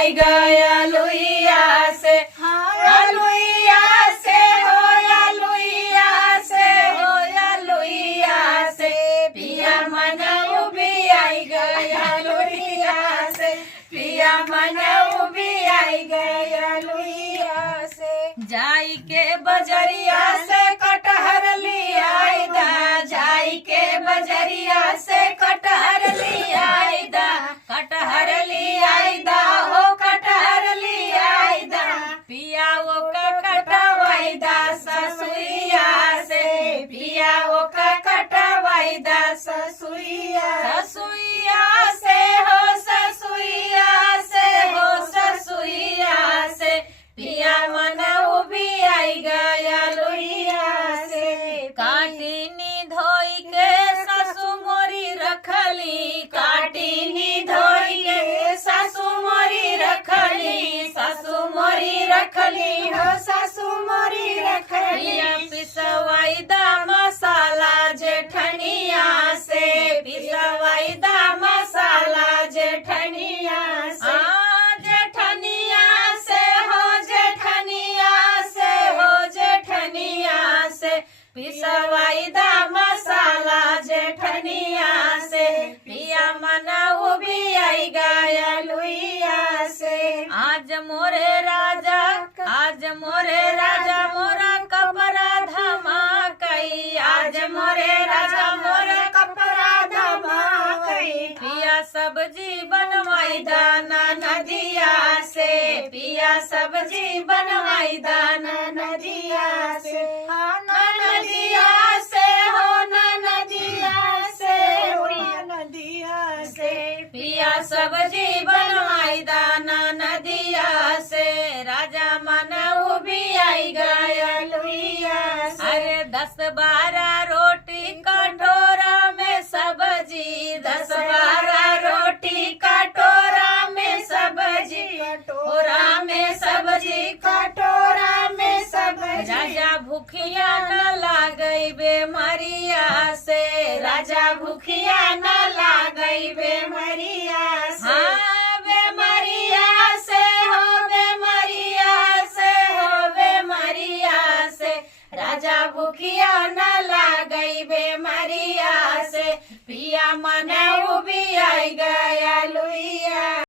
गया लुइया से, हाँ लुइया से हो या लुइया से हो या लुइया से, पिया मनऊ भी आई गया लुइया से, पिया मनऊ भी आई गया लुइया से। जाई के बजरिया से कटहर लियाई दा, जाई के बजरिया से कटहर लियाई दा, कटहर लियाई दा हो कटहर लियाई दा, पिया वो का कटवाई दा ससुइया से, पिया वो का कटवाई दा ससुइया, ससुइया से हो ससुइया से हो ससुइया से, पिया मनऊ भी आई गया लुइया से। काटिनी धोई के सासु मोरी रखली, काटिनी धोई के सासु मोरी रखली, सासु मोरी रखली हो सासु मोरी रखली, पिसवाई दा मसाला जेठनिया से, पिसवाई दा मसाला जेठनिया से, जेठनिया से हो जेठनिया से हो जेठनिया से, पिसवाई दा मसाला जेठनिया से, पिया मनऊ भी आई गया लुइया से। आज मोरे राजा, आज मोरे राजा मोरा कपड़ा धमाकई, आज मोरे राजा मोरा कपड़ा धमाकई, पिया सब्जी बनवाई दाना नदिया से, पिया सब्जी बनवाई दाना नदिया से, नदिया से हो नदिया से हो नदिया से, पिया सब्जी बनवाई दाना नदिया से, राजा मनऊ भी आई गया लुइया से। अरे 10-12 रोटी कटोरा में सब्जी, 10-12 रोटी कटोरा में सब्जी, कटोरा में सब्जी कटोरा में सब्जी, राजा भूखिया न लागई बेमरिया से, राजा भूखिया न लागई बेमरिया से, हाँ बेमरिया से हो बेमरिया से हो बेमरिया से, राजा भूखिया न लागई बेमरिया से, पिया मनऊ भी आई गया